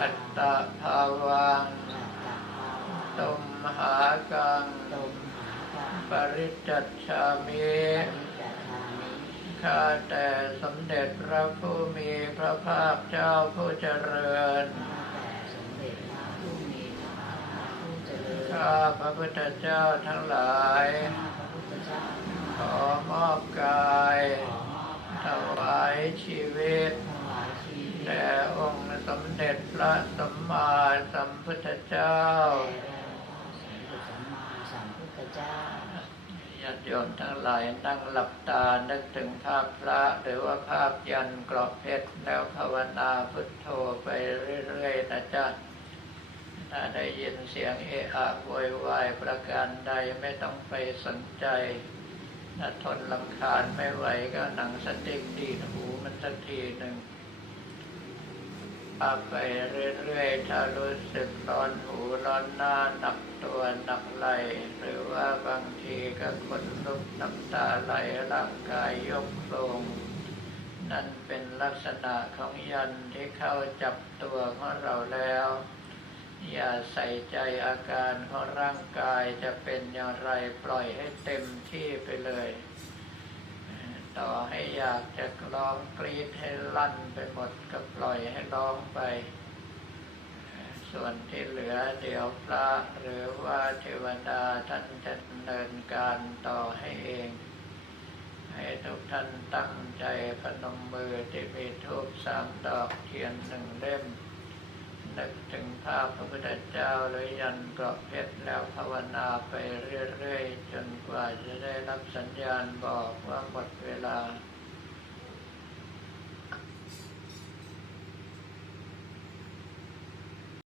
อัตตาภาวังอัตตาภาวังตุมหากังตุมหากังปริจัตชามิปริจจามิข้าแต่สมเด็จพระผู้มีพระภาคเจ้าผู้เจริญข้าแต่สมเด็จพระผู้มีพระภาคผู้เจริญข้าพระพุทธเจ้าทั้งหลายข้าพระพุทธเจ้าขอมอบกายขอมอบถวายชีวิตถวายชีวิตแด่องค์ สมเด็จพระสัมมาสัมพุทธเจ้าแด่พระสมเด็จสัมมาสัมพุทธเจ้าญาติโยมทั้งหลายนั่งหลับตา นึกถึงภาพพระ หรือว่าภาพยันกรอบเพชร แล้วภาวนาพุทโธไปเรื่อยๆนะจ๊ะถ้าได้ยินเสียงเอะอะโวยวายประการใดไม่ต้องไปสนใจถ้าทนลำคาญไม่ไหวก็หนังสติ๊กดีดหูมันสักทีหนึ่ง อาไปเรื่อยๆถ้ารู้สึกร้อนหูร้อนหน้าหนักตัวหนักไหลหรือว่าบางทีก็ขนลุกน้ำตาไหลร่างกายยกโครงนั่นเป็นลักษณะของยันที่เข้าจับตัวของเราแล้ว อย่าใส่ใจอาการของร่างกายจะเป็นอย่างไรปล่อยให้เต็มที่ไปเลย ต่อให้อยากจะร้องกรีดให้ลั่นไปหมดก็ปล่อยให้ร้องไป ส่วนที่เหลือเดี๋ยวพระหรือว่าเทวดาท่านจะดำเนินการต่อให้เอง ให้ทุกท่านตั้งใจพนมมือที่มีทูปสามดอกเทียนหนึ่งเล่ม นึกถึงภาพพระพุทธเจ้าหรือยันกรอบเพชรแล้วภาวนาไปเรื่อยๆ จนกว่าจะได้รับสัญญาณบอกว่าหมดเวลา